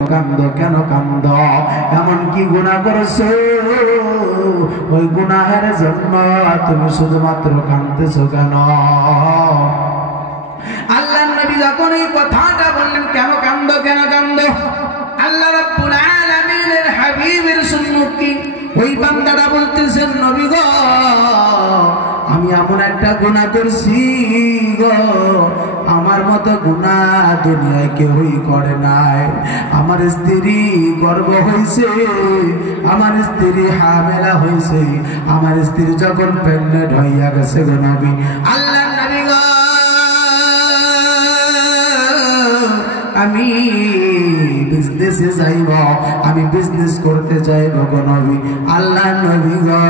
কান্দ কেন কান্দ? এমন কি গুনাহ করেছো? ওই গুনাহের জন্য তুমি শুধুমাত্র কাঁদতেছো কেন? আল্লাহর নবী যখন এই কথাটা বললেন, কেন কান্দ কেন কান্দ, আল্লাহ রাব্বুল আলামিনের হাবিবের সম্মুখে ওই বান্দাটা বলতেছেন, নবী গো, আমি এমন একটা গুনাহ করছি গো, আমার মতো গুনাহ দুনিয়ায় কেউই করে নাই। আমার স্ত্রী গর্ভ হয়েছে, আমার স্ত্রী হামেলা হয়েছে, আমার স্ত্রী যখন প্রেগনেন্ট হইয়া গেছে গো নবী, আল্লাহ নবী গো, আমি বিজনেসে যাইব, আমি বিজনেস করতে যাইব গো নবী। আল্লাহ নবী গো,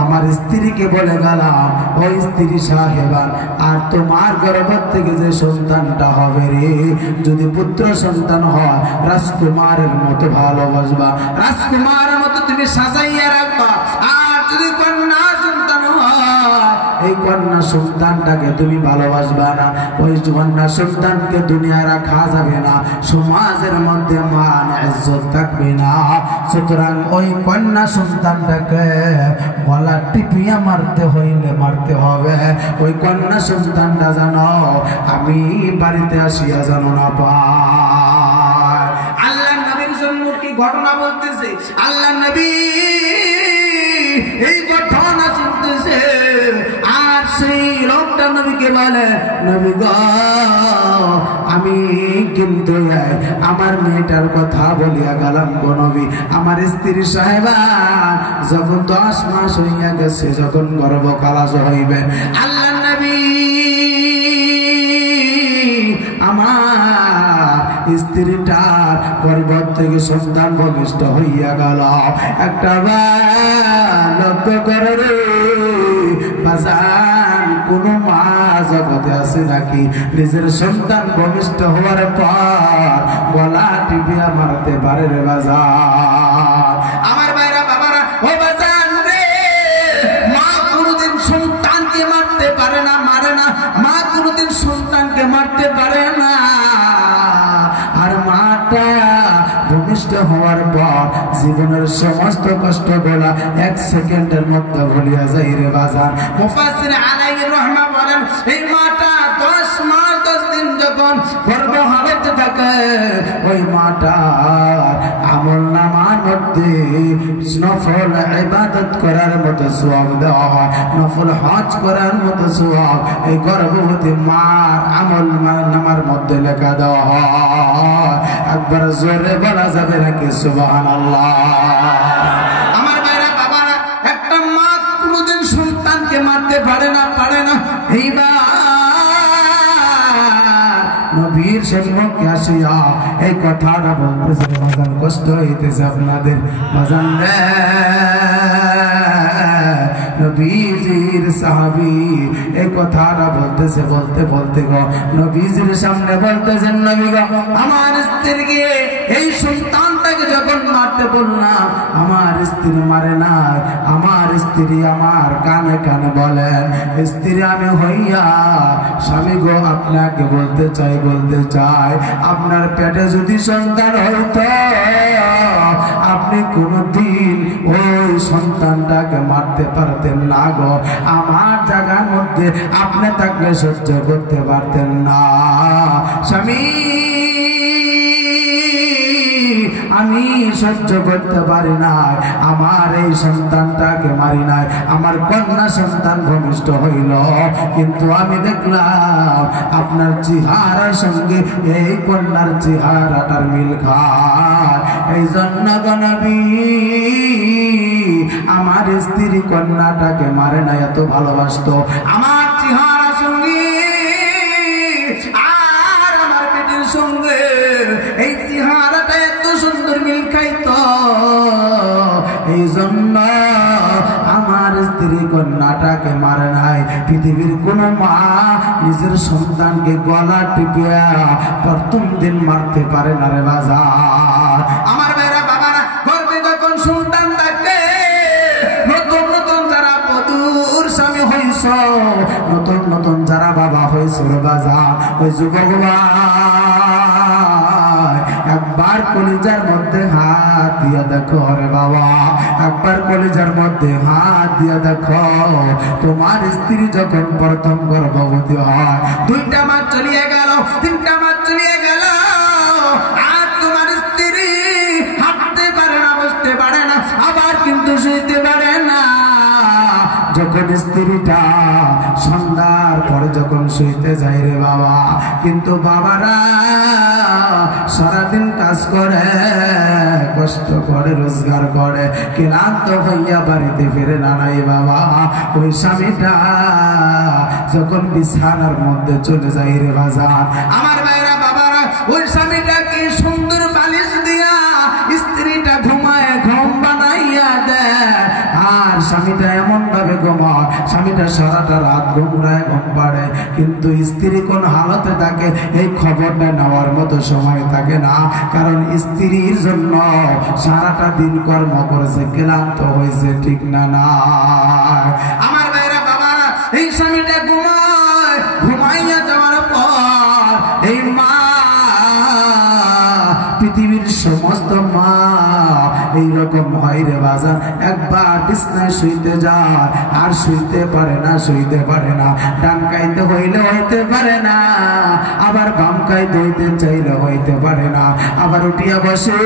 আমার স্ত্রীকে বলে গেলাম, ওই স্ত্রী সাহেবা, আর তোমার গর্ভ থেকে যে সন্তানটা হবে রে, যদি পুত্র সন্তান হয় রাজকুমারের মতো ভালোবাসবা, রাজকুমারের মতো তুমি সাজাইয়া রাখবা, আর যদি কন্যা সন্তান হয় এই কন্যা সন্তানটাকে তুমি ভালোবাসবা না, ওই কন্যা সন্তানকে দুনিয়া রাখা যাবে না, সমাজের মধ্যে মান ইজ্জত থাকবে না। সুতরাং ওই কন্যা সন্তানটাকে গলা টিপিয়া মারতে হইলে মারতে হবে। ওই কন্যা সন্তানটা জানো আমি বাড়িতে আসিয়া জানো না পায়। আল্লাহ নবীর সম্মুখে ঘটনা বলতেছে, আল্লাহ নবী এই ঘটনা শুনতেছে, আর সেই লোকটা নবীকে বলে, নবী গো, আমি কিন্তু আমার মেয়েটার কথা বলিয়া গেলাম গো নবী, আমার স্ত্রী সাহেবা যখন 10 মাস হইয়া গেছে, যখন গর্ভ খালাস হইবে, আল্লাহ নবী আমার স্ত্রীটার গর্ভ থেকে সন্তান ভূমিষ্ঠ হইয়া গেল। একটা বার লক্ষ্য করে রে বাজান, কোন মা জগতে আছে নাকি নিজের সন্তান ভূমিষ্ঠ হওয়ার পর গলা টিপিয়া মারতে পারে রে বাজান? আমার ভাইরা বাবারা, ও বাজান রে, মা কোনদিন সন্তানকে মারতে পারে না, মারে না, মা কোনদিন সন্তানকে মারতে পারে না। আর মাটা ভূমিষ্ঠ হওয়ার পর জীবনের সমস্ত কষ্ট গুলা 1 সেকেন্ডের মধ্যে ভুলিয়া যাই রে বাজান। মুফাসসির আলাইহির রহমা বলেন, এই মাটা 10 মাস 10 দিন যখন গর্ভ হালতে থাকে, ওই মাটা আমল নামার মধ্যে নফল ইবাদত করার মতো সওয়াব দেওয়া হয়, নফল হজ করার মতো সওয়াব এই গর্ভবতী মার আমল নামার মধ্যে লেখা দেওয়া হয়। একবার জোরে বলা যাবে নাকি সুবহানাল্লাহ? আমার ভাইরা বাবারা, একটা মা কোনদিন সন্তানকে মারতে পারে না, পারে না। এইবার নবীর সম্মুখে আসিয়া এই কথাটা বলতেছে, বাজান কষ্ট হইতেছে আপনাদের, বাজান রে, নবীজির সাহাবী এই কথাটা বলতেছে, বলতে বলতে গো নবীজির সামনে বলতেছেন, নবী গো, আমার স্ত্রীকে এই সন্তানটাকে যখন মারতে বললাম, আমার স্ত্রী মারে না, আমার স্ত্রী আমার কানে কানে বলেন, স্ত্রী আমি হইয়া স্বামী গো, আপনাকে বলতে চাই, বলতে চাই, আপনার পেটে যদি সন্তান হইতো, আপনি কোনদিন ওই সন্তানটাকে মারতে পারতেন না গো, আমার জায়গার মধ্যে আপনি থাকলে সহ্য করতে পারতেন না। স্বামী আমি সহ্য করতে পারি নাই, আমার এই সন্তানটাকে মারি নাই, আমার কন্যা সন্তান ভূমিষ্ঠ হইল, কিন্তু আমি দেখলাম আপনার চেহারার সঙ্গে এই কন্যার চেহারাটার মিল খায়, এই জন্য গো নবী আমার স্ত্রী কন্যাটাকে মারে না, এত ভালোবাসতো, আমার চেহারার সঙ্গে আর আমার পেটের সঙ্গে এই চেহারাটা এত সুন্দর মিল খাইতো, এই জন্য আমার স্ত্রী কন্যাটাকে মারে নাই। পৃথিবীর কোন মা নিজের সন্তানকে গলা টিপিয়া প্রথম দিন মারতে পারে না রে বাজার। আমার ভাইরা বাবারা, গর্ভে যখন সন্তান থাকে, নতুন নতুন যারা বধূর স্বামী হইছ, নতুন নতুন যারা বাবা হইছ রে বাজার, ওই যুবক একবার কলিজার মধ্যে হাত দিয়া দেখো রে বাবা, একবার কলিজার মধ্যে হাত দিয়া দেখো, তোমার স্ত্রী যখন প্রথম গর্ভবতী হয়, 2টা মাস চলিয়ে গেল, 3টা মাস চলিয়ে গেল, আর তোমার স্ত্রী হাঁটতে পারে না, বসতে পারে না, আবার কিন্তু শুইতে পারে না। যখন স্ত্রীটা সন্ধ্যার পরে যখন শুইতে যায় রে বাবা, কিন্তু বাবারা সারাদিন কাজ করে, কষ্ট করে, রোজগার করে, ক্লান্ত হইয়া বাড়িতে ফিরে না নাই বাবা। ওই স্বামীটা যখন বিছানার মধ্যে চলে যায় রে বাজার, আমার ভাইরা বাবারা, ওই স্বামীটা কি সুন্দর বালিশ দিয়া স্ত্রীটা ঘুমায়, ঘুম বানাইয়া দেয়, আর স্বামীটা এমন ভাবে ঘুমায়, স্বামীটা সারাটা রাত ঘুমড়ায়, ঘুম পাড়ে, কিন্তু স্ত্রী কোন হালতে থাকে এই খবরটা নেওয়ার মতো সময় থাকে না, কারণ স্ত্রীর জন্য সারাটা দিন কর্ম করেছে, ক্লান্ত হয়েছে, ঠিক না না? আমার ভাইরা বাবারা, এই স্বামীটা ঘুমায়, ঘুমাইয়া যাওয়ার পর এই মা, পৃথিবীর সমস্ত মা এইরকম হয় রে বাজার, একবার বিছনায় শুইতে যায় আর শুইতে পারে না, শুইতে পারে না, ডান কাইতে হইলে হইতে পারে না, আবার বাম কাইতে হইতে চাইলে হইতে পারে না, আবার উঠিয়া বসে,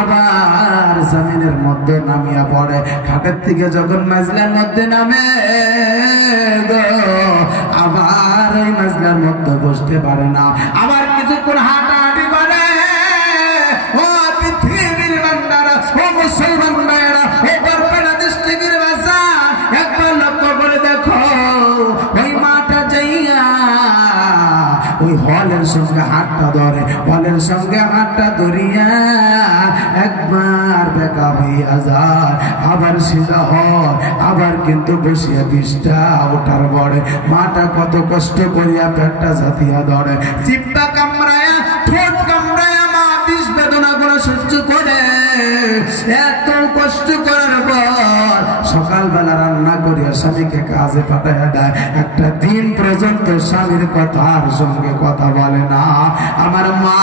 আবার জমিনের মধ্যে নামিয়া পড়ে, খাটের থেকে যখন মাজলার মধ্যে নামে গো, আবার ওই মাজলার মধ্যে বসতে পারে না, আবার কিছুক্ষণ হাঁটাহাঁটি করে। ও পৃথিবীর বান্দারা, ও মুসলমান ভাইরা, ও বরপেটা ডিস্ট্রিক্টের বাসা, একবার লক্ষ্য করে দেখো, ওই মাটা যাইয়া ওই হলের সঙ্গে হাতটা ধরে, হলের সঙ্গে হাতটা ধরিয়া একবার বেকা হইয়া যায়, আবার সিধা হয়, আবার কিন্তু বসিয়া বিষটা ওঠার পরে মাটা কত কষ্ট করিয়া পেটটা জাতিয়া ধরে, চিপটা কামড়ায়া, ঠোঁট কামড়ায়া মা বিষ বেদনা গুলো সহ্য করে, এত কষ্ট করার পর সকালবেলা রান্না করিয়া স্বামীকে কাজে পাঠাইয়া দেয়, একটা দিন পর্যন্ত স্বামীর কথার সঙ্গে কথা বলে না। আমার মা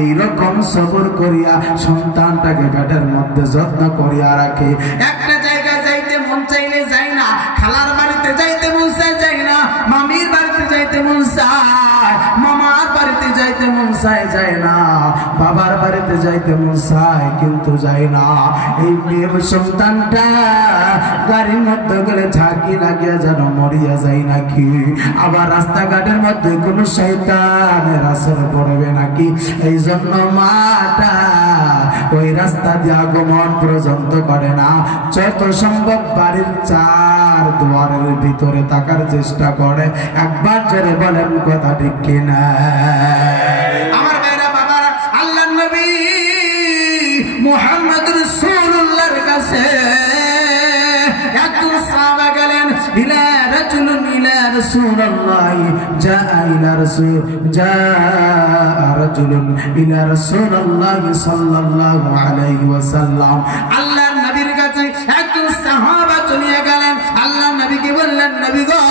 এইরকম সবর করিয়া সন্তানটাকে পেটের মধ্যে যত্ন করিয়া রাখে। একটা জায়গায় যাইতে মন চাইলে যাই না, খালার বাড়িতে যাইতে মন চায় যাই না, মামির বাড়িতে যাইতে মন চায়, মামার বাড়িতে যাইতে মন চায় যায় না, বাবার বাড়িতে যাইতে মন চায় কিন্তু যায় না। এই সন্তানটা গাড়ির মধ্যে গেলে ঝাঁকি লাগিয়া যেন মরিয়া যায় নাকি, আবার রাস্তাঘাটের মধ্যে কোন শয়তানের আসর পড়বে নাকি, এই জন্য মাটা ওই রাস্তা দিয়ে আগমন পর্যন্ত করে না, যত সম্ভব বাড়ির চার দুয়ারের ভিতরে থাকার চেষ্টা করে। একবার জোরে বলেন কথা ঠিক কিনা? আমার ভাইরা বাবারা, আল্লাহর নবী মুহাম্মদ রাসূলুল্লাহর কাছে একজন সাহাবা গেলেন, ইলা রাজুলুন ইলা রাসূলিল্লাহ, জাআ রাজুলুন ইলা রাসূলিল্লাহ সাল্লাল্লাহু আলাইহি ওয়াসাল্লাম। আল্লাহর নবীর কাছে একজন সাহাবা চলে গেলেন, আল্লাহর নবীকে বললেন, নবী গো,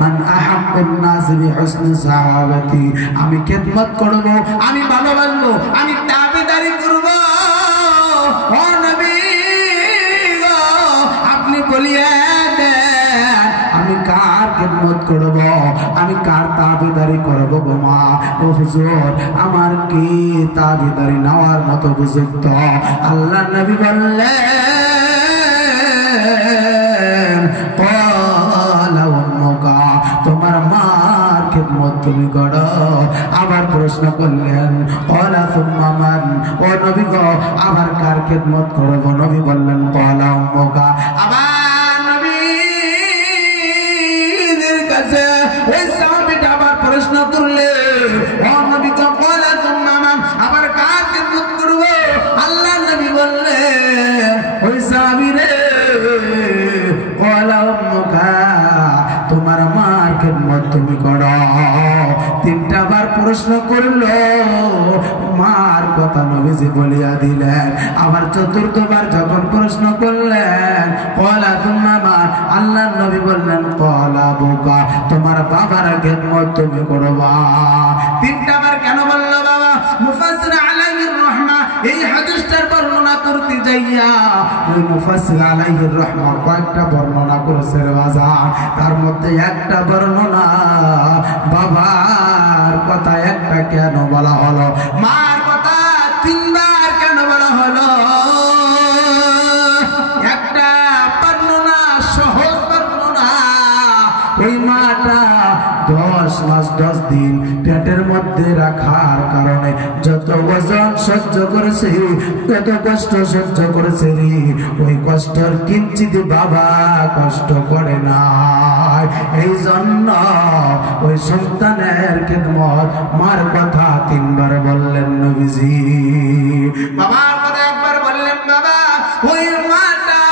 মান আহাব্বুন নাস বিহুসনি সাহাবাতি, আমি খেদমত করব, আমি ভালোবাসবো, আমি তাবেদারি করব, ও নবী গো, আপনি বলিয়ে দেন আমি কার খেদমত করব, আমি কার তাবেদারি করব গো মা? ও হুজুর, আমার কি তাবেদারি নেওয়ার মতো উপযুক্ত? আল্লাহর নবী বললেন, তোমার মার খেদমত তুমি করো। আবার প্রশ্ন করলেন, ওলা সুম্মা মান, ও নবী গো, আবার কার খেদমত করব? নবী বললেন, ওলা উম্মুকা। আবার নবীর কাছে ওই সাহাবীটা আবার প্রশ্ন করলেন, ও নবী গো, ওলা সুম্মা মান, আবার কার খেদমত করব? আল্লাহর নবী বললেন, ওই সাহাবী রে, ওলা উম্মুকা, তোমার মার খেদমত তুমি করো। তিনটা বার প্রশ্ন করলো, মার কথা নবীজি বলিয়া দিলেন। আবার চতুর্থবার যখন প্রশ্ন করলেন, ওয়ালা তুম্মা মান, আল্লাহর নবী বললেন ক্বালা বুকা, তোমার বাবার খেদমত তুমি করবা। তিনটা বার কেন বললো বাবা? মুফাসসির আলাইহির রাহমা এই হাদিসটার বর্ণনা করতে যাইয়া ওই মুফাসসির আলাইহির রাহমা কয়েকটা বর্ণনা করেছে রে বাজার। তার মধ্যে একটা বর্ণনা বাবার কথা একটা কেন বলা হলো, মার কথা তিনবার কেন বলা হলো? একটা বর্ণনা সহজ বর্ণনা, ওই মাটা 10 মাস 10 দিন পেটের মধ্যে রাখার কারণে যত ওজন সহ্য করেছে, কত কষ্ট সহ্য করেছে রে, ওই কষ্টের কিঞ্চিত বাবা কষ্ট করে না। এই জন্য ওই সন্তানের খেদমত মার কথা তিনবার বললেন নবীজি। বাবার কথা একবার বললেন বাবা। ওই মাটা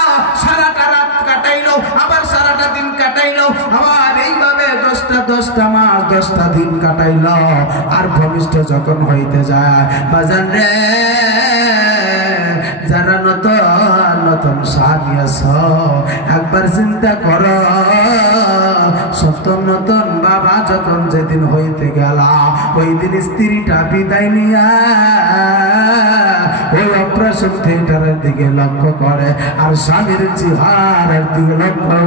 সারাটা রাত কাটাইলো, আবার সারাটা দিন কাটাইলো, আবার এইভাবে 10টা মাস 10টা দিন কাটাইলো। আর ভূমিষ্ঠ যখন হইতে যায় বাজান রে, যারা নতুন স্বামী আছো একবার চিন্তা করো, নতুন বাবা যখন যেদিন হইতে গেল ওই দিন স্ত্রীটা বিদায় নিয়া ওই অপারেশন থিয়েটারের দিকে লক্ষ্য করে আর স্বামীর চেহারার দিকে লক্ষ্য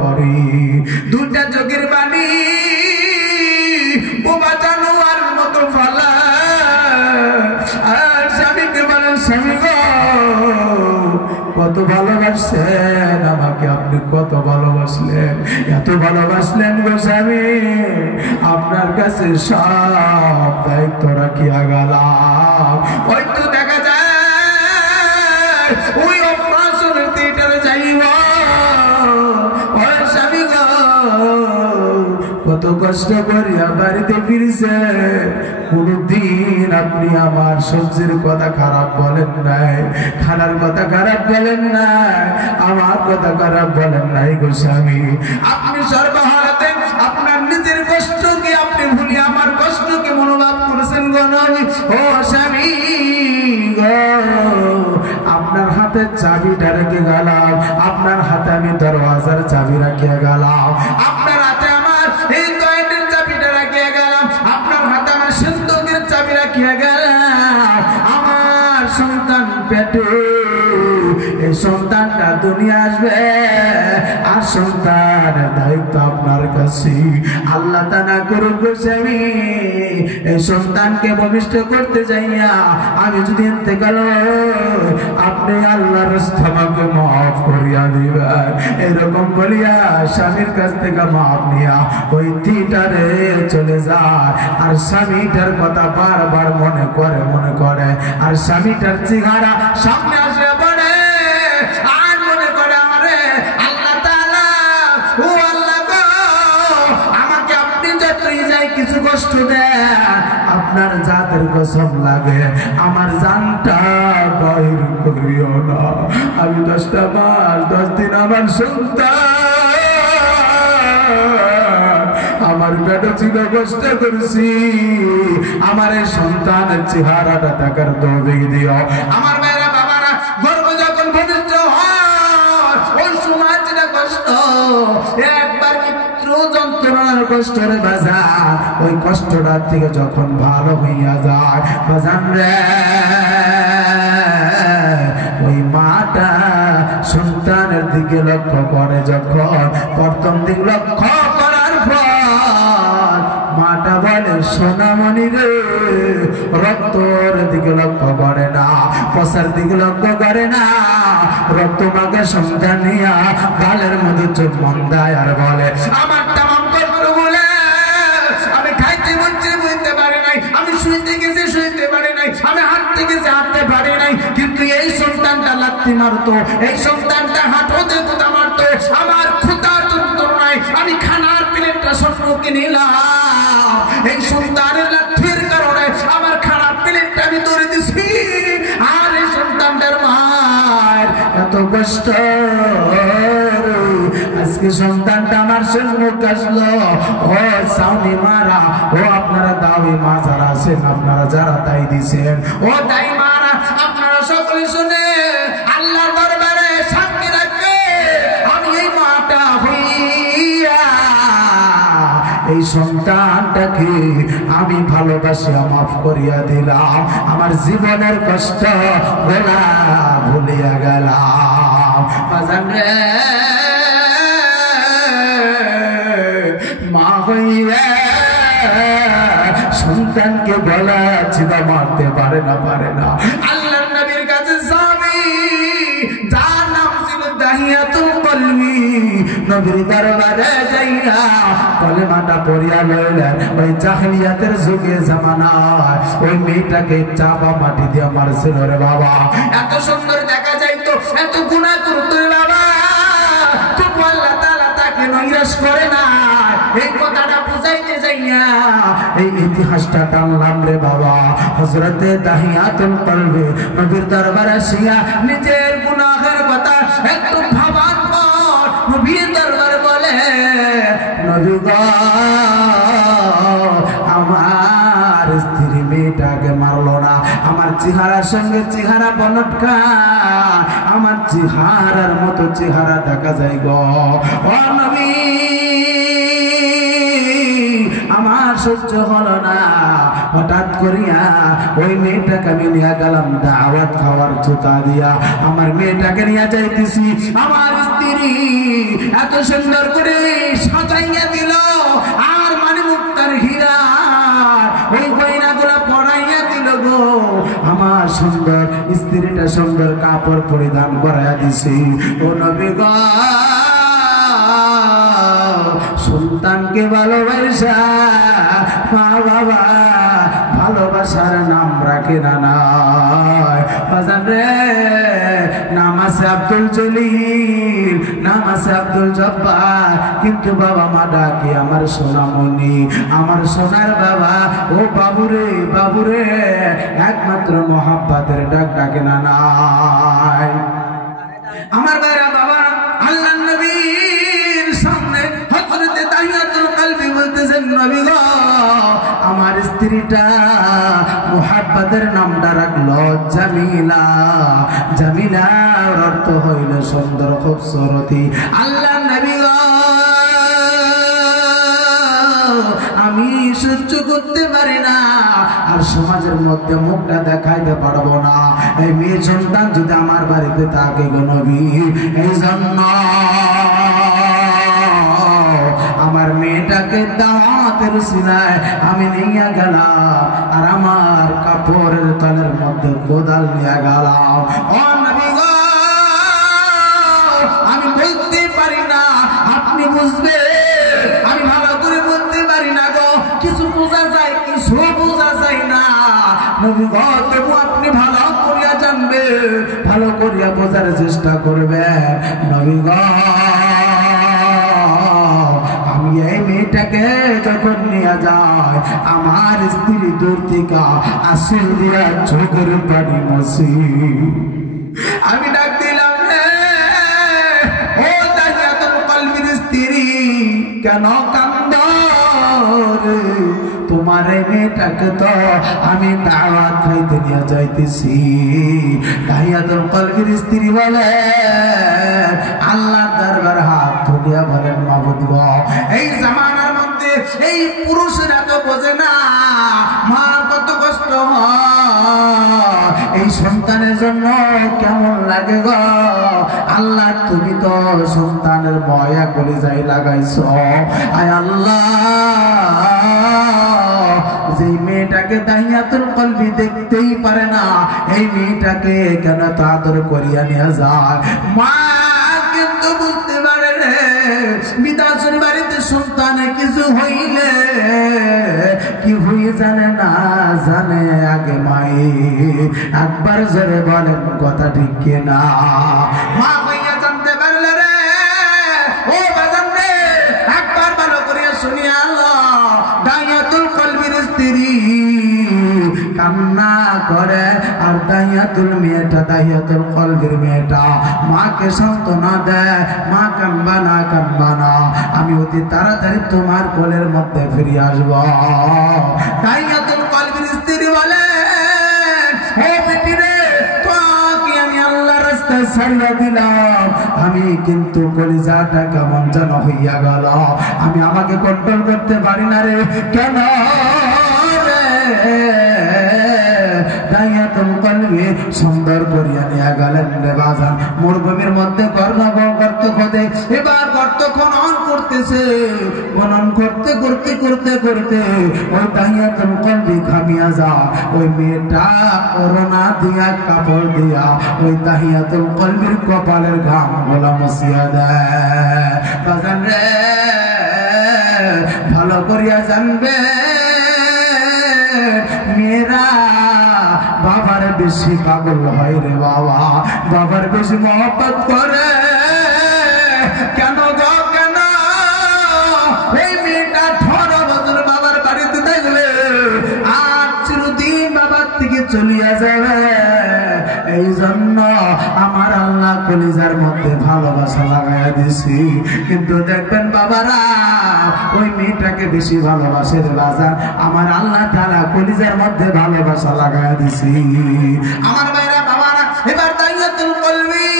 করি। দুটা চোখের বাণী বোবা জানোয়ার মতো ফালা, আর স্বামীকে বলেন স্বামী গো কত ভালোবাসছেন আমাকে, আপনি কত ভালোবাসলেন, এত ভালোবাসলেন গো স্বামী, আপনার কাছে সব দায়িত্ব রাখিয়া গেলাম। ওই তো দেখা যায় ওই অপারেশনের থিয়েটারে যাইব, ওই স্বামী গো কত কষ্ট করিয়া বাড়িতে ফিরছে, কোনদিন আপনি আমার সবজির কথা খারাপ বলেন নাই, খানার কথা খারাপ বলেন নাই, আমার কথা খারাপ বলেন নাই গো স্বামী। আপনি সর্বহারাতে আপনার নিজের কষ্টকে আপনি ভুলি আমার কষ্টকে মনোভাব করেছেন গো নবী। ও স্বামী গো, আপনার হাতে চাবিটা রেখে গেলাম, আপনার হাতে আমি দরওয়াজার চাবি রাখিয়া গেলাম, আপনার হাতে আমার এই টয়লেটের চাবিটা রাখিয়া গেলাম, আপনার হাতে আমার সিন্ধুকের চাবি রাখিয়া গেলাম। আমার সন্তান পেটে, এই সন্তানটা দুনিয়া আসবে আর সন্তানের দায়িত্ব আপনার কাছে। আল্লাহ তাআলা করুক স্বামী, এই সন্তানকে ভূমিষ্ঠ করতে যাইয়া আমি যদি ইন্তেকাল আপনি আল্লাহর রাস্তাকে মাফ করিয়া দিবেন, এরকম বলিয়া স্বামীর কাছ থেকে মাফ নিয়া ওই থিয়েটারে চলে যায়। আর স্বামীটার কথা বারবার মনে করে আর স্বামীটার চেহারা সামনে আসে পড়ে আর মনে করে আমারে আল্লাহ তাআলা, ও আল্লাহ গো আমাকে আপনি যতই যাই কিছু কষ্ট দেন, আপনার জাতের কসম লাগে আমার জানটা বাইর করিও না। আমি 10টা মাস 10 দিন আমার সন্তান আমার পেটে ছিল কষ্ট করেছি, আমার এই সন্তানের চেহারাটা দেখার তৌফিক দিও। আমার মেয়েরা বাবারা গর্ব যখন ভূমিষ্ঠ হয় ওই সময় যেটা কষ্ট একবার মৃত্যু যন্ত্রণার কষ্টের বাজা, ওই কষ্টটার থেকে যখন ভালো হইয়া যায় বাজান রে, ওই মাটা সন্তানের দিকে লক্ষ্য করে যখন প্রথম দিক লক্ষ্য করার পর মাটা বলে সোনামণি রে, রক্তর দিকে লক্ষ্য করে না, পশার দিকে লক্ষ্য করে না, রক্ত মাকে সন্তান নিয়া গালের মধ্যে চোখ মন্দায় আর বলে আমার তামাম কষ্ট বলে আমি খাইতে বলতে বুঝতে পারি নাই, আমি শুইতে গেছি শুইতে পারি নাই, আমি হাঁটতে গেছি হাঁটতে পারি নাই, কিন্তু এই সন্তানটা লাথি মারতো, এই সন্তানটা হাঁটতে কোথা মারতো, আমার ক্ষুধার যন্ত্রণায় আমি খানার প্লেটটা সম্মুখে নিলাম, এই সন্তানের লাথির কারণে আমার খানার প্লেটটা আমি ধরে দিছি, আর এই সন্তানটার মায়ের এত কষ্ট, আজকে সন্তানটা আমার সম্মুখ আসলো। ও সাউনি মারা, ও আপনারা দাওই মা যারা আছেন, আপনারা যারা দায়ী দিছেন, ও দায়ী মারা আপনারা সকলে শুনে আল্লাহর দরবারে সাক্ষী রাখবে, আমি এই মাটা এই সন্তানটাকে আমি ভালোবাসিয়া মাফ করিয়া দিলাম, আমার জীবনের কষ্ট গোলা ভুলিয়া গেলাম। বাজান রে মা হইয়া সন্তানকে বলা চিতা মারতে পারে না। আল্লাহর নবীর কাছে যাবি, যার নাম ছিল দাহিয়াতুল কলবি, নবীর দরবারে যাইয়া কলেমাটা পড়িয়া লইলেন। ওই জাহেলিয়াতের যুগে জামানায় ওই মেয়েটাকে চাপা মাটি দিয়ে মারছিল রে বাবা। এত সুন্দর দেখা যাইতো, এত গুনাহ করতো রে বাবা, তবু আল্লাহ তাআলা তাকে নৈরাশ করে না। এই কথাটা বুঝাইতে যাইয়া এই ইতিহাসটা টানলাম রে বাবা। হযরতে দাহিয়াতুল কলবি নবীর দরবারে আসিয়া নিজের গুনাহের কথা একটু ভাবার পর নবীর দরবারে বলে, নবী গো আমার স্ত্রী মেয়েটাকে মারলো না, আমার চেহারার সঙ্গে চেহারা পলটকা, আমার চেহারার মতো চেহারা দেখা যায় গো। ও নবী আমার সহ্য হলো না, হঠাৎ করিয়া ওই মেয়েটাকে আমি নিয়ে গেলাম দাওয়াত খাওয়ার জুতা দিয়া। আমার মেয়েটাকে নিয়ে যাইতেছি, আমার স্ত্রী এত সুন্দর করে সাজাইয়া দিল, আর মানে মুক্তার হীরা ওই গয়নাগুলো পরাইয়া দিল গো। আমার সুন্দর স্ত্রীটা সুন্দর কাপড় পরিধান করাইয়া দিছি। ও নবী গো সন্তানকে ভালোবাসা মা বাবা ভালোবাসার নাম রাখে না নাই বাজান রে। নাম আছে আব্দুল জলিল, নাম আছে আব্দুল জব্বার, কিন্তু বাবা মা ডাকে আমার সোনামণি, আমার সোনার বাবা। ও বাবুরে বাবুরে একমাত্র মোহাব্বতের ডাক ডাকে না নাই। আমার বাইরা বাবা আল্লাহর নবীর সামনে হযরতে দাহিয়াতুল কলবি বলতেছেন, নবী গো আমার স্ত্রীটা মোহাব্বতের নামটা রাখলো জামিলা। জামিলার অর্থ হইল সুন্দর খুবসুরতি। আল্লাহর নবী গো আমি সহ্য করতে পারি না, আর সমাজের মধ্যে মুখটা দেখাইতে পারবো না। এই মেয়ে সন্তান যদি আমার বাড়িতে থাকে গো নবী, এই জন্য আমার মেয়েটাকে দাওয়াতের উসিলায় আমি নিয়ে গেলাম, আর আমার কাপড়ের তলের মধ্যে কোদাল নিয়ে গেলাম। ও নবী গো আমি বলতে পারি না, আপনি বুঝবেন, আমি ভালো করে বলতে পারি না গো, কিছু বোঝা যায় কিছু বোঝা যায় না। নবী গো তবু আপনি ভালো করিয়া জানবেন, ভালো করিয়া বোঝার চেষ্টা করবেন। নবী গো আমি এই মেয়েটাকে যখন নিয়ে যাই, আমার স্ত্রী দূর থেকে আসল দিয়া চোখের পানি মসি। আমি ডাক দিলাম রে ও দাহিয়াতুল কলবির স্ত্রী, কেন কান্দ রে? তোমার এই মেয়েটাকে তো আমি দাওয়াত খাইতে নিয়ে যাইতেছি। দাহিয়াতুল কলবির স্ত্রী বলে, আল্লাহর দরবার হাত ধরিয়া বলেন, মাবুদ গো এই জামানার মধ্যে এই পুরুষেরা তো বোঝে না মা কত কষ্ট হয়, এই সন্তানের জন্য কেমন লাগে গো। আল্লাহ তুমি তো সন্তানের মায়া করে যাই লাগাইছো। আয় আল্লাহ যে মেয়েটাকে দাহিয়াতুল কলবি দেখতেই পারে না, এই মেয়েটাকে কেন আদর করিয়া নিয়ে যায়। মা কিন্তু বুঝতে পারে রে, বিদাসের বাড়িতে সন্তানে কিছু হইলে কি হয়ে জানে না জানে আগে মাই। একবার জোরে বলেন কথা ঠিক কিনা? মা হইয়া জানতে পারলে রে ও বাজান রে, একবার ভালো করিয়া শুনিয়া আল্লাহ দাহিয়াতুল কলবির স্ত্রী কান্না করে, আর দাহিয়াতুল মেয়েটা দাহিয়াতুল কলবির মেয়েটা মাকে সান্ত্বনা দেয়, মা কানবা না কানবা না, আমি অতি তাড়াতাড়ি তোমার কোলের মধ্যে ফিরে আসব। দাহিয়াতুল কলবির স্ত্রী বলে, ও বেটি রে তোকে আমি আল্লাহর রাস্তায় ছাড়িয়ে দিলাম, আমি কিন্তু কলিজাটা কেমন যেন হইয়া গেল, আমি আমাকে কন্ট্রোল করতে পারি না রে। কেন রে দাইয়াতুল কলবি সুন্দর করিয়া নিয়ে গেলেন রে বাজান মরুভূমির মধ্যে গর্ত খোদে। এবার গর্ত খনন করতেছে, খনন করতে করতে করতে করতে ওই দাইয়াতুল কলবি ঘামিয়া যা, ওই মেয়েটা ওড়না দিয়া কাপড় দিয়া ওই দাইয়াতুল কলবির কপালের ঘাম গোলা মুছিয়া দেয়। বাজান রে ভালো করিয়া জানবে মেয়েরা বাবার বেশি পাগল হয় রে বাবা, বাবার বেশি মহব্বত করে। কেন গো কেন? এই মেয়েটা 18 বছর বাবার বাড়িতে থাকলে আর চিরদিন বাবার থেকে চলিয়া যাবে। এই জন্য আমার আল্লাহ কলিজার মধ্যে ভালোবাসা লাগাইয়া দিছি। কিন্তু দেখবেন বাবারা ওই মেয়েটাকে বেশি ভালোবাসে রে বাজার, আমার আল্লাহ তাআলা কলিজার মধ্যে ভালোবাসা লাগাইয়া দিছি। আমার ভাইরা বাবারা এবার দাইয়াতুল কলবি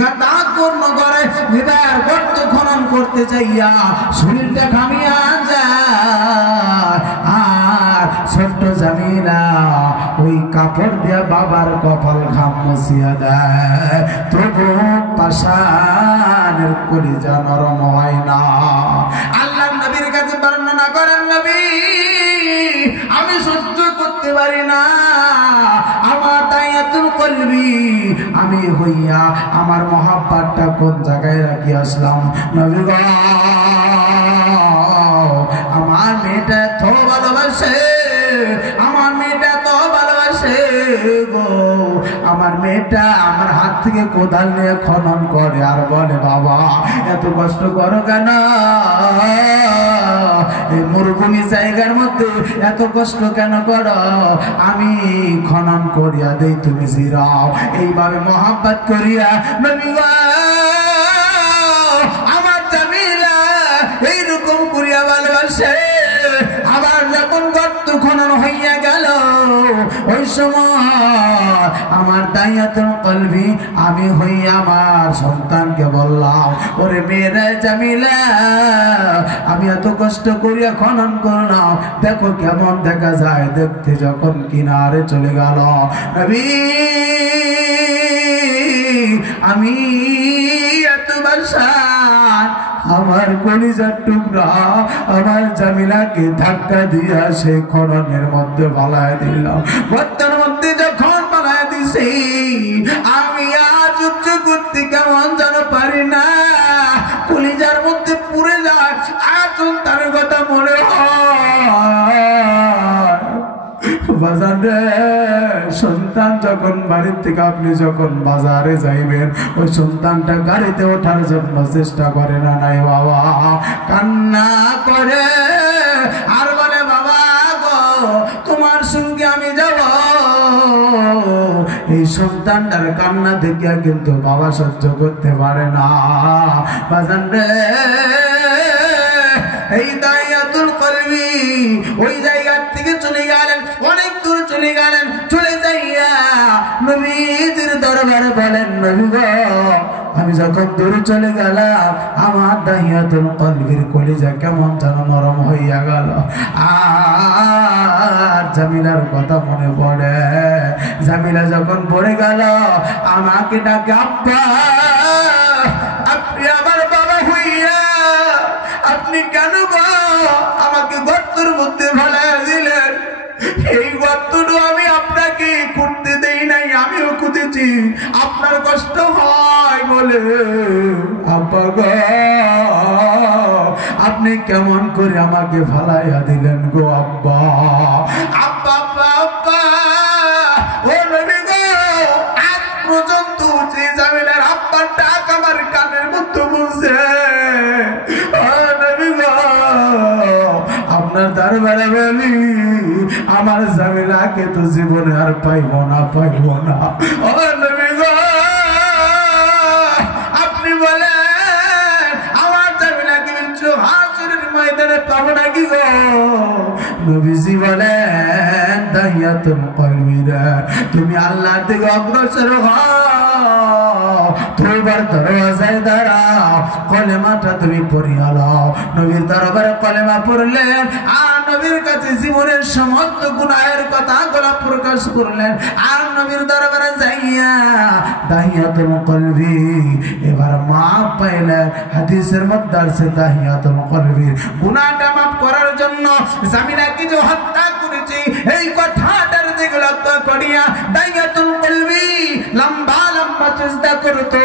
গাদা পূর্ণ করে এবার গর্ত খনন করতে যাইয়া শরীরটা ঘামিয়া যায়। আর ছোট্ট জামিলা ওই কাপড় দিয়া বাবার কপাল ঘাম মুছিয়া দেয়, তবু পাষাণের কলিজা নরম হয় না। আল্লাহর নবীর কাছে বর্ণনা করেন, নবী আমি সহ্য করতে পারি না, আমার দাইয়াতুল কলবি আমি হইয়া আমার মহাব্বতটা কোন জায়গায় রাখি আসলাম। নবী গো আমার মেয়েটা তো ভালোবাসে, আমার মেয়েটা তো ভালোবাসে গো, আমার মেয়েটা আমার হাত থেকে কোদাল নিয়ে খনন করে আর বলে বাবা এত কষ্ট করো কেন, এই মরুভূমি জায়গার মধ্যে এত কষ্ট কেন করো, আমি খনন করিয়া দেই তুমি জিরাও। এইভাবে মহব্বত করিয়া নবী গো আমার জামিলা এইরকম করিয়া ভালোবাসে। আবার যখন গর্ত খনন হইয়া গেল ওই সময় আমার দাইয়াতুল কলবি আমি হইয়া আমার সন্তানকে বললাম, ওরে মেয়েরা জামিলা আমি এত কষ্ট করিয়া খনন করলাম, দেখো কেমন দেখা যায়। দেখতে যখন কিনারে চলে গেল নবী আমি এত বাসা আমার কলিজার টুকরা আমার জামিলাকে ধাক্কা দিয়া সে খননের মধ্যে পালায় দিলাম। গর্তের মধ্যে যখন পালায় দিছি আমি আজ উচ্চ করতে কেমন যেন পারি না, কলিজার মধ্যে পুড়ে যায় আজ তার কথা মনে হয়। বাজার রে সন্তান যখন বাড়ির থেকে আপনি যখন বাজারে যাইবেন ওই সন্তানটা গাড়িতে ওঠার জন্য চেষ্টা করে না নাই বাবা, কান্না করে আর বলে বাবা গো তোমার সঙ্গে আমি যাব। এই সন্তানটার কান্না দেখিয়া কিন্তু বাবা সহ্য করতে পারে না। বাজান রে এই দাইয়াতুল কলবি ওই জায়গা থেকে চলে গেলেন, অনেক দূর চলে গেলেন, চলে যাইয়া নবীজির দরবারে বলেন নবী গো আমি যখন দূরে চলে গেলাম আমার দাইয়াতুল কলবির কলিজা কেমন যেন নরম হইয়া গেল। আর জামিলার কথা মনে পড়ে, জামিলা যখন পড়ে গেল আমাকে ডাকে আব্বা আপনি আমার বাবা হইয়া আপনি কেন গো আমাকে গর্তের মধ্যে ফেলাইয়া দিলেন? এই গর্তটা আমি আপনাকে করতে দেই নাই, আমিও খুঁজেছি আপনার কষ্ট হয় বলে। আব্বা গো আপনি কেমন করে আমাকে ফালাইয়া দিলেন গো আব্বা। আব্বা আব্বা আব্বা ও নবী গো আজ পর্যন্ত যে জামিলার আব্বার ডাক আমার কানের মধ্যে বলছে, আপনার দরবারে বলি আমার জামিলাকে তো জীবনে আর পাইব না, পাইব না। ও নবী গো আপনি বলেন আমার জামিলাকে হাসরের ময়দানে পাবো নাকি গো? নবীজি বলেন দাইয়াতুল কলবি রে তুমি আল্লাহর দিকে অগ্রসর হও, তওবার দরওয়াজায় দাঁড়াও, কলেমাটা তুমি পড়িয়া লও। নবীর দরবারে কলেমা পড়লেন আর নবীর কাছে জীবনের সমস্ত গুনাহের কথাগুলো প্রকাশ করলেন। আর নবীর দরবারে যাইয়া দাহিয়াতুল কলবি এবার মাপ পাইলেন। হাদিসের মধ্যে আছে দাহিয়াতুল কলবি গুনাহটা মাফ করার জন্য জামিনাকে যে হত্যা করেছি এই কথাটার দিকে লক্ষ্য করিয়া দাহিয়াতুল কলবি লম্বা লম্বা সিজদা করতো,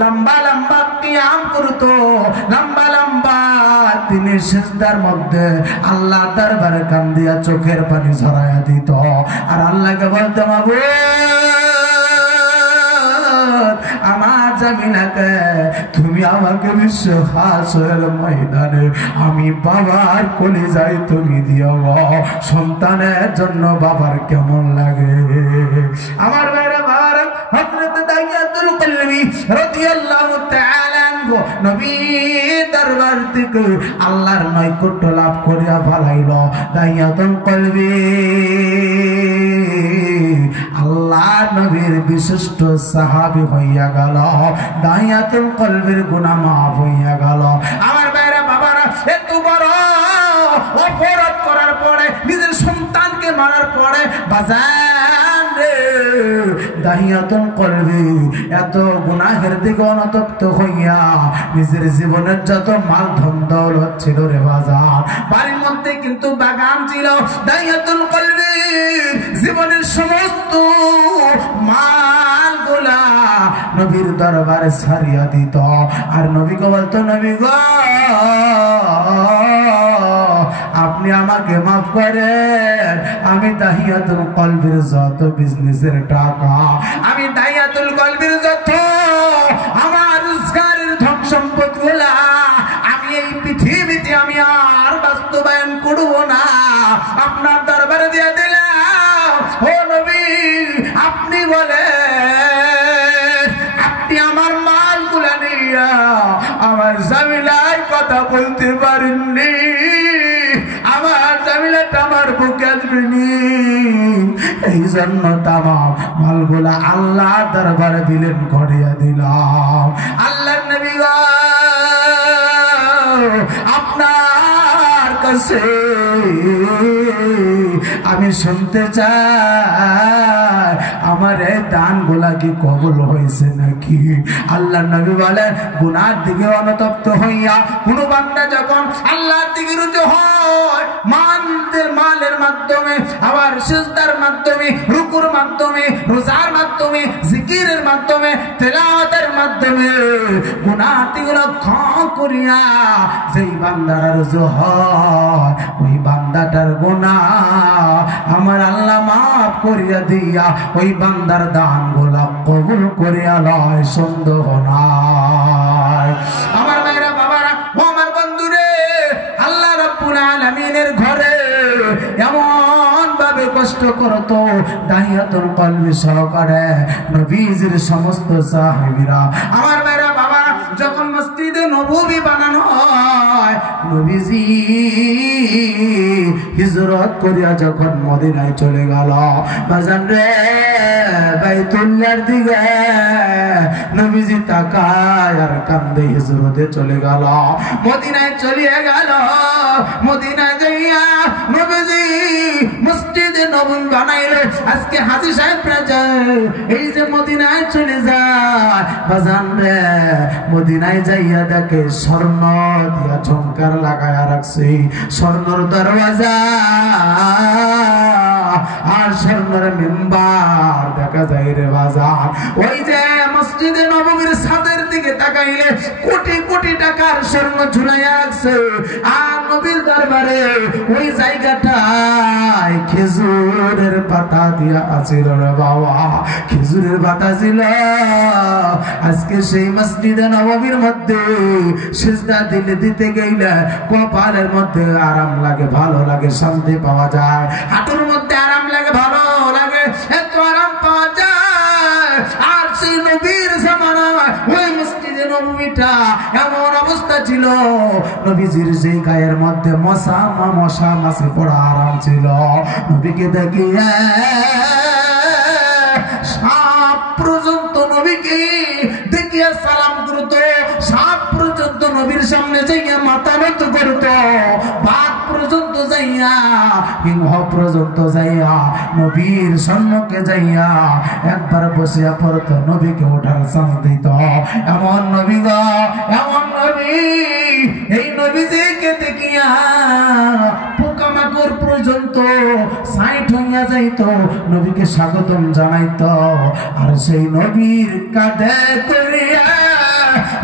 লম্বা লম্বা কিয়াম করতো, লম্বা লম্বা তিনি সিজদার মধ্যে আল্লাহ দরবারে কান দিয়া চোখের পানি ঝরাইয়া দিত আর আল্লাহকে বলতো, মাবুদ আমার জামিনাকে তুমি আমাকে বিশ্ব হাসরের ময়দানে আমি বাবার কলিজায় তুমি দিও। সন্তানের জন্য বাবার কেমন লাগে? আমার ভাইরা বাবার হযরত দাহিয়াতুল কলবি রাদিয়াল্লাহু তাআলা আনহু নবী দরবার থেকে আল্লাহর নৈকট্য লাভ করিয়া ফেলাইল। দাহিয়াতুল কলবি আল্লাহ নবীর বিশিষ্ট সাহাবী হইয়া গেল। দাহিয়াতুল কলবির গুনাহ মাফ হইয়া গেল। আমার ভাইরা বাবারা, এত বড় অপরাধ করার পরে নিজের সন্তানকে মারার পরে বাজান রে দাহিয়াতুল কলবি এত গুনাহের দিকে অনুতপ্ত হইয়া নিজের জীবনের যত মাল ধন দৌলত ছিল রে বাজার, বাড়ির মধ্যে কিন্তু বাগান ছিল। দাহিয়াতুল কলবি জীবনের সমস্ত মালগুলা নবীর দরবারে ছাড়িয়া দিত আর নবীকে বলতো, নবী গো আপনি আমাকে মাফ করেন, আমি দাহিয়াতুল কলবির যত বিজনেসের টাকা, আমি দাহিয়াতুল কলবির যত আমার রোজগারের ধন সম্পদ গুলা আমি এই পৃথিবীতে আমি আর বাস্তবায়ন করব না, আপনার দরবারে দিয়ে দিলাম। ও নবী আপনি বলেন আপনি আমার মালগুলা নিয়া আমার জামিলার কথা বলতে পারেননি, আমার জামিলাটা আমার বুকে আসবেনি, এই জন্য তামাম মালগুলা আল্লাহ দরবারে বিলীন করিয়া দিলাম। আল্লাহ নবী গো আপনার কাছে আমি শুনতে চাই আমার এই দান গুলা কি কবুল হয়েছে নাকি? আল্লাহ নবী বলেন, গুনার দিকে অনুতপ্ত হইয়া কোন বান্দা যখন আল্লাহর দিকে রুজু হয় মালের মাধ্যমে, আবার সিজদার মাধ্যমে, রুকুর মাধ্যমে, রোজার মাধ্যমে, জিকিরের মাধ্যমে, তেলাওয়াতের মাধ্যমে গুনাহগুলো ক্ষমা করিয়া যেই বান্দার রুজু হয় ওই বান্দাটার গুনাহ আমার আল্লাহ মাফ করিয়া দিয়া ওই বান্দার দান গুলা কবুল করিয়া লয়, সন্দেহ নাই। আমার ভাইরা বাবারা, আমার বন্ধুরে, আল্লাহ রাব্বুল আলামিনের ঘরে এমন ভাবে কষ্ট করতো দাহিয়াতুল কলবি সহকারে নবীজির সমস্ত সাহাবীরা। আমার ভাইরা বাবা, যখন মসজিদে নববী বানানো হয়, নবীজি হিজরত করিয়া যখন মদিনায় চলে গেল, বাজান রে বাইতুল্লাহর দিকে নবীজি তাকায় আর কান্দে হিজরতে চলে গেল, মদিনায় চলিয়ে গেল। মদিনায় যাইয়া নবীজি মসজিদে নববী বানাইলো। আজকে হাজী সাহেবরা যায় এই যে মদিনায় চলে যায়, বাজান রে মদিনায় যাইয়া দেখে স্বর্ণ দিয়া ঝংকার লাগায়া রাখছে, স্বর্ণর দরওয়াজা আর স্বর্ণের মিম্বার দেখা যায় রে বাজার। ওই যে মসজিদে নববীর ছাদের দিকে তাকাইলে কোটি কোটি টাকার স্বর্ণ ঝুলাইয়া রাখছে। আর নবীর দরবারে ওই জায়গাটায় খেজুরের পাতা দিয়া আছিল রে বাবা, খেজুরের পাতা ছিল। আজকে সেই মসজিদে নববীর মধ্যে সিজদা দিতে গেলে কপালের মধ্যে আরাম লাগে, ভালো লাগে, শান্তি পাওয়া যায়, হাঁটুর মধ্যে আরাম লাগে, ভালো লাগে, এত আরাম পাওয়া যায়। আর সেই নবীর জামানায় ওই মসজিদে নববীটা এমন অবস্থা ছিল, নবীজির যে গায়ের মধ্যে মশা মাছি পড়া আরাম ছিল। নবীকে দেখিয়ে সাপ পর্যন্ত নবীকে সামনে যাইয়া মাথা নত করত, বাদ পর্যন্ত যাইয়া, সিংহ পর্যন্ত যাইয়া, নবীর সম্মুখে যাইয়া একবার বসিয়া পড়ত, নবীকে ওঠার চান্স দিত। এমন নবী গো, এমন নবী, এই নবীজিকে দেখিয়া পোকামাকড় পর্যন্ত সাইড হইয়া যাইত, নবীকে স্বাগতম জানাইত। আর সেই নবীর কাঁধে করিয়া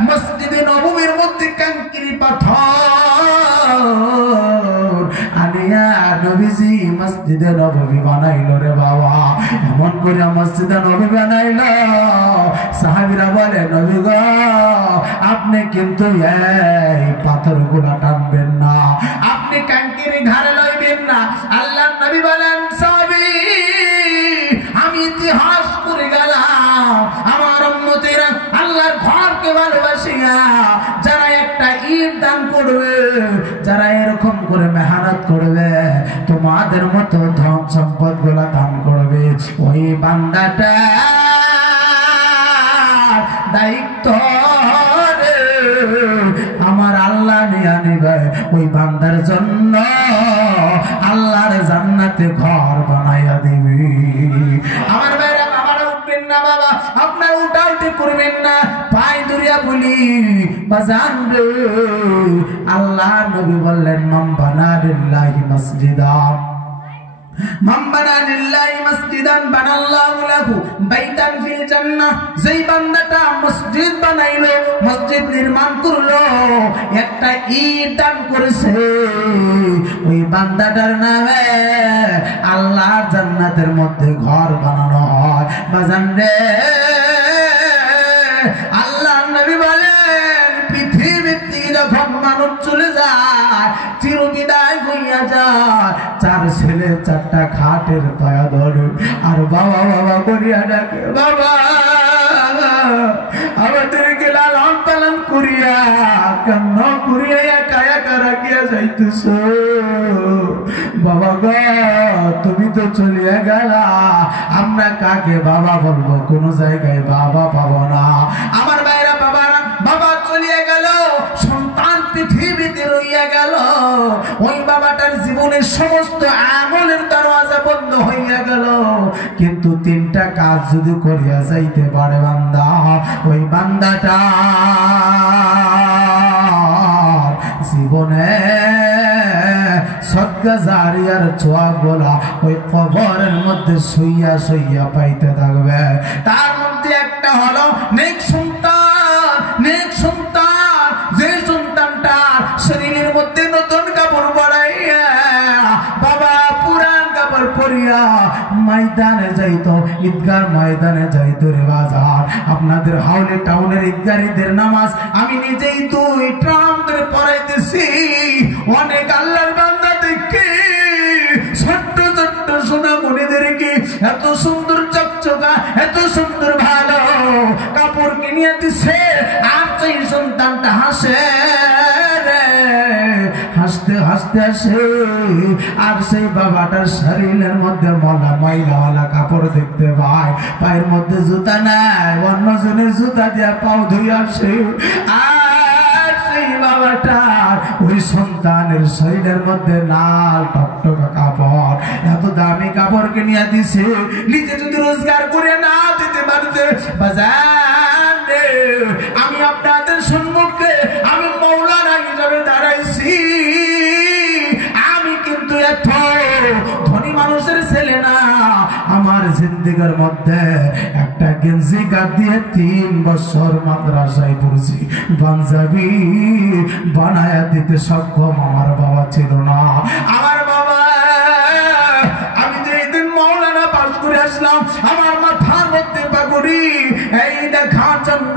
মসজিদে নববীর মধ্যে কাঙ্কিরি পাথর আনিয়া নবীজি মসজিদে নববী বানাইল রে বাবা। এমন করে মসজিদে নববী বানাইল, সাহাবীরা বলে নবী গো আপনি কিন্তু এই পাথরগুলা টানবেন না, আপনি কাঙ্কিরি ঘাড়ে লইবেন না। আল্লাহর নবী বলেন সাহাবী আমি ইতিহাস করে গেলাম, আমার উম্মতেরা আল্লাহর ঘরকে ভালোবাসিয়া যারা একটা ঈদ দান করবে, যারা এরকম করে মেহনত করবে, তোমাদের মতো ধন সম্পদ গুলা দান করবে, ওই বান্দাটা দায়িত্ব আমার আল্লাহ নিয়ে নিবে। ওই বান্দার জন্য আল্লাহর জান্নাতে ঘর বানাইয়া দিবি। আমার ভাইরা বাবারা উঠবেন না বাবা, আপনার উঠাউটি করবেন না, পায়ে ধরিয়া বলি বাজান রে। আল্লাহ নবী বললেন মান বানা লিল্লাহি মাসজিদা, মান বানা লিল্লাহি মাসজিদান বানাল্লাহু লাহু বাইতান ফিল জান্নাহ। যেই বান্দাটা মসজিদ বানাইলো, মসজিদ নির্মাণ করলো, একটা ঈদ দান করেছে, ওই বান্দাটার নামে আল্লাহর জান্নাতের মধ্যে ঘর বানানো হয়। বাজান রে আল্লাহর নবী বলেন পৃথিবীর থেকে যখন মানুষ চলে যায়, চিরবিদায় হইয়া যায়, চার ছেলে চারটা খাটের পায়া ধরে আর বাবা বাবা করিয়া ডাকে, বাবা আমাদেরকে লালন পালন করিয়া কেমন করিয়া একা একা রাখিয়া যাইতেছ, বাবা গো তুমি তো চলিয়া গেলা, আমরা কাকে বাবা বলবো, কোন জায়গায় বাবা পাবো না। আমার ভাইরা বাবারা, বাবা চলিয়া গেল, সন্তান পৃথিবীতে রইয়া গেল, ওই বাবাটার জীবনের সমস্ত আমলের দরওয়াজা বন্ধ হইয়া গেল। কিন্তু তিনটা কাজ যদি করিয়া যাইতে পারে বান্দা, ওই বান্দাটা জীবনে সদকা জারিয়ার ছোঁয়া গোলা ওই কবরের মধ্যে শুইয়া শুইয়া পাইতে থাকবে। তার মধ্যে একটা হলো নেক সন্তান, নেক সন্তান, যে সন্তানটার শরীরের মধ্যে নতুন কাপড় পরাইয়া বাবা পুরান কাপড় পরিয়া ময়দানে যাইতো, ঈদগার ময়দানে যাইতো রে বাজার। আপনাদের হাওলে টাউনের ঈদগার ঈদের নামাজ আমি নিজেই 2 ট্রাম ধরে পড়াইতেছি। অনেক আল্লাহর বান্দা দেখি ছোট্ট ছোট্ট সোনা মনিদেরকে এত সুন্দর চকচকা, এত সুন্দর ভালো কাপড় কিনিয়ে দিছে, আর সেই সন্তানটা হাসে রে, হাসতে হাসতে আসে, আর সেই বাবাটার শরীরের মধ্যে ময়লা ময়লাওয়ালা কাপড় দেখতে পায়, পায়ের মধ্যে জুতা নাই, অন্যজনের জুতা দিয়া পাও ধুয়ে আসে, আর সেই বাবাটার ওই সন্তানের শরীরের মধ্যে লাল টকটকা কাপড়, এত দামি কাপড় কিনিয়া দিছে, নিজে যদি রোজগার করে না দিতে পারছে, বাজার আমি আপনাদের সম্মুখে আমি মৌলানা হিসাবে দাঁড়াইছি, আমি কিন্তু এত ধনী মানুষের ছেলে না। আমার জিন্দেগির মধ্যে একটা গেঞ্জি কাট দিয়ে 3 বছর মাদ্রাসায় পড়ছি, পাঞ্জাবি বানায়া দিতে সক্ষম আমার বাবা ছিল না। আমার বাবা আমি যেদিন মৌলানা পাস করে আসলাম, আমার মাথার মধ্যে পাগড়ি, এই দেখার জন্য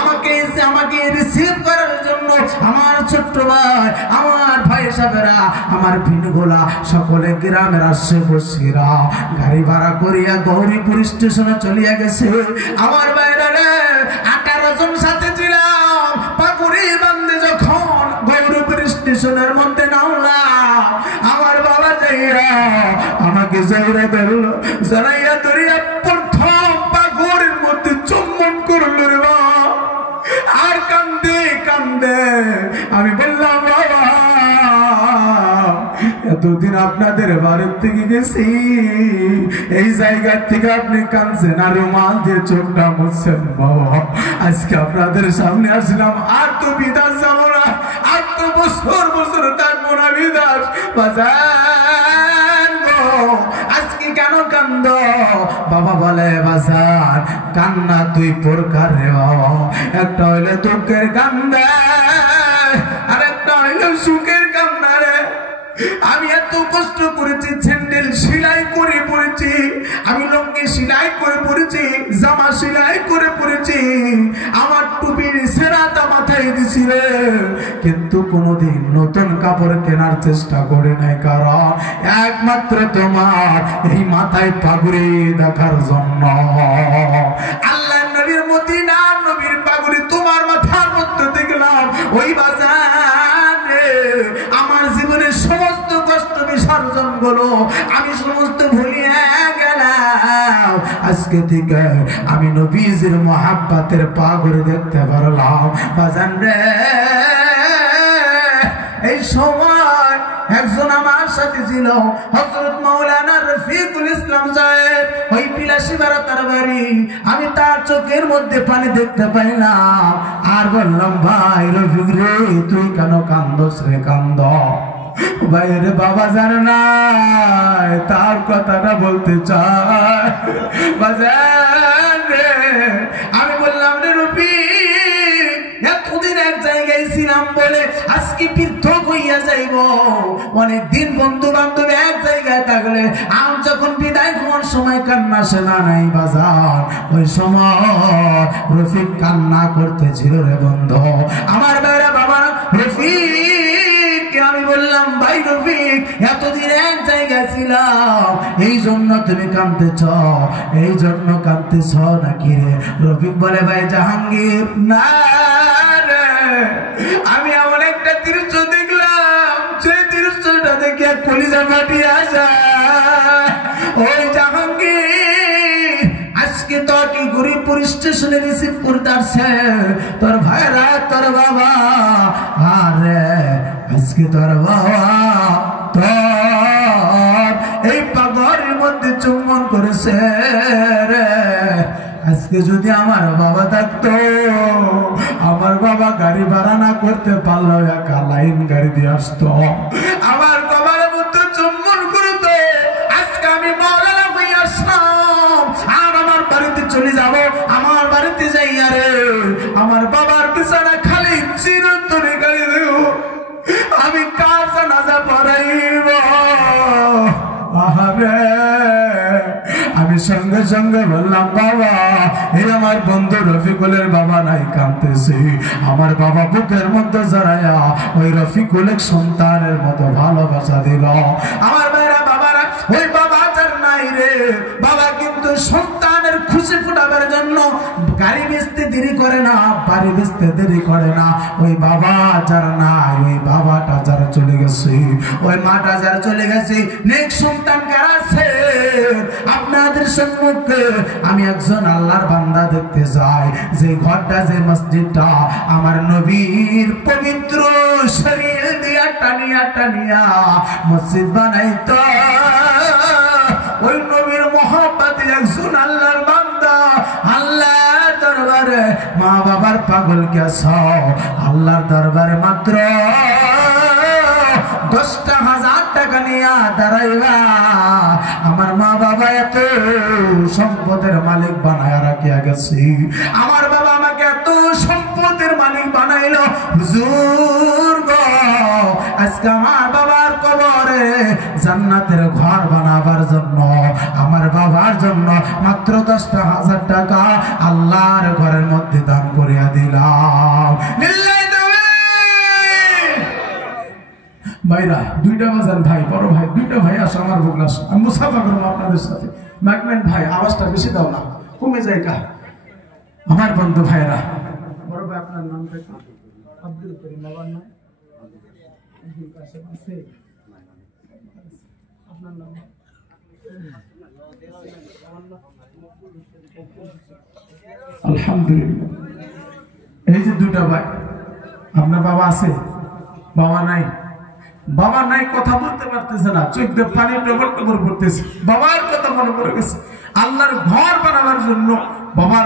আমাকে রিসিভ করার জন্য আমার ছোট্ট ভাই, আমার ভাই সাহেবেরা, আমার ভিনগোলা সকলে গ্রামের আশেপাশেরা গাড়ি ভাড়া করিয়া গৌরীপুর স্টেশনে চলিয়া গেছে। আমার ভাইরা রে 18 জন সাথে ছিলাম, পাগড়ি বান্ধে যখন গৌরীপুর স্টেশনের মধ্যে নামলাম, আমার বাবা যাইরা আমাকে যাইরা ধরল, জানাইয়া ধরিয়া প্রথম পাগড়ির মধ্যে চুম্বন করল রে বাবা, আর কান্দে কান্দে এতদিন আপনাদের বাড়ির থেকে গেছি, এই জায়গা থেকে আপনি কাঁদছেন আর রুমাল দিয়ে চোখটা মুছছেন বাবা। আজকে আপনাদের সামনে আসলাম, আর তো বিদাস যাবো না, আর তো বছর বছর থাকবো না বিদাস। বাজান গো আজকে কেন কান্দ? বাবা বলে বাজান কান্না তুই প্রকার রে বাবা, একটা হইলে দুঃখের কান্দা আর একটা হইলে সুখের কান্না রে। আমি এত কষ্ট করেছি, স্যান্ডেল সেলাই করে পড়েছি, আমি লুঙ্গি সেলাই করে পড়েছি, জামা সেলাই করে পড়েছি, আমার টুপির সেরাটা মাথায় দিছি রে, কিন্তু কোনোদিন নতুন কাপড় কেনার চেষ্টা করে নাই, কারণ একমাত্র তোমার এই মাথায় পাগড়ি দেখার জন্য। আল্লাহ নবীর মদিনা নবীর পাগড়ি তোমার মাথার মধ্যে দেখলাম, ওই বাজার রে আমার জীবনের সমস্ত কষ্ট বিসর্জন গুলো আমি সমস্ত ভুলিয়ে গেলাম। আজকে থেকে আমি নবীজির মহাব্বতের পাগড়ি দেখতে পারলাম বাজান রে। এই সময় একজন আমার সাথে ছিল হযরত মাওলানা রফিকুল ইসলাম সাহেব, ওই বিলাসী বাড়া তার বাড়ি। আমি তার চোখের মধ্যে পানি দেখতে পাইলাম, আর বললাম ভাই রফিক রে তুই কেন কান্দস রে? কান্দ বাইরে বাবা জানে না, তার কথাটা বলতে চায় বাজান রে। আমি বললাম রে রফিক এতদিন এক জায়গায় ছিলাম বলে আজকে পৃথক হইয়া যাইব, অনেকদিন বন্ধু বান্ধব এক জায়গায় থাকলে আমি যখন বিদায় হওয়ার সময় কান্না সেনা নাই বাজার, ওই সময় রফিক কান্না করতেছিল রে বন্ধু। আমার বাইরে বাবা রফিক, আমি বললাম ভাই রফিক এতদিন এক জায়গায় ছিলাম এই জন্য তুমি কাঁদতেছ, এই জন্য কাঁদতেছ নাকি রে? রফিক বলে ভাই জাহাঙ্গীর না রে, আমি এমন একটা দৃশ্য দেখলাম, সেই দৃশ্যটা দেখে কলিজা ফাটিয়ে আসা। ওই জাহাঙ্গীর আজকে তোর কি গরিবপুর স্টেশনে রিসিভ করতে আসছে তোর ভাইরা তোর বাবা, আরে আজকে তোর বাবা তোর এই পাগড়ির মধ্যে চুম্বন করেছে রে। আজকে যদি আমার বাবা থাকতো, আমার বাবা গাড়ি ভাড়া না করতে পারলো একা লাইন গাড়ি দিয়ে আসতো, আমার বাবার মধ্যে চুম্বন করতো, আজকে আমি মাওলানা হয়ে আসলাম আর আমার বাড়িতে চলে যাব। আমার বাড়িতে যাই আরে আমার বাবার বিছানা খালি চিরতরে গাড়ি দেব, আমি কার জানাজা পড়াইব। আরে আমি সঙ্গে সঙ্গে বললাম বাবা এই আমার বন্ধু রফিকুলের বাবা নাই কাঁদতেছে। আমার বাবা বুকের মধ্যে জড়াইয়া ওই রফিকুলের সন্তানের মতো ভালোবাসা দিল। আমার মেয়েরা বাবারা ওই বাবা যার নাই রে, বাবা কিন্তু সন্তানের খুশি ফুটাবার জন্য গাড়ি বেচতে দেরি করে না, বাড়ি বেচতে দেরি করে না। ওই বাবা যার নাই, ওই বাবাটা যারা চলে গেছে, ওই মাটা যারা চলে গেছে, নেক্সট সন্তান কার আছে? আপনাদের সম্মুখে আমি একজন আল্লাহর বান্দা দেখতে যাই, যে ঘরটা যে মসজিদটা আমার নবীর পবিত্র শরীর দিয়া টানিয়া টানিয়া মসজিদ বানাইতো, ওই নবীর মহব্বতে একজন আল্লাহর বান্দা আল্লাহর দরবারে মা বাবার পাগল গেছ, আল্লাহর দরবারে মাত্র 10,000 টাকা নিয়ে দাঁড়াইবা। আমার মা বাবা এত সম্পদের মালিক বানায় রাখিয়া গেছি, আমার বাবা আমাকে এত সম্পদের মালিক বানাইলো। হুজুর গো আজকে আমার বাবার কবরে জান্নাতের ঘর বানাবার জন্য আমার বাবার জন্য মাত্র 10,000 টাকা আল্লাহর ঘরের মধ্যে দান করিয়া দিলাম। ভাইরা দুইটা বাজান ভাই, বড় ভাই দুইটা ভাই আসো আমার বগলা, আমি মুসাফা করবো আপনাদের সাথে। ম্যাকম্যান ভাই আওয়াজটা বেশি দাও না, কমে যায় কা। আমার বন্ধু ভাইরা, বড় ভাই আপনার নামটা কি? আব্দুল করিম। বাবার নাম আপনার নাম? আলহামদুলিল্লাহ। এই যে দুটা ভাই, আপনার বাবা আছে? বাবা নাই? বাবা নাই, কথা বলতে পারতেছে না, চোখ দিয়ে পানি টবর টবর পড়তেছে, বাবার কথা মনে পড়ে গেছে। আল্লাহর ঘর বানাবার জন্য বাবার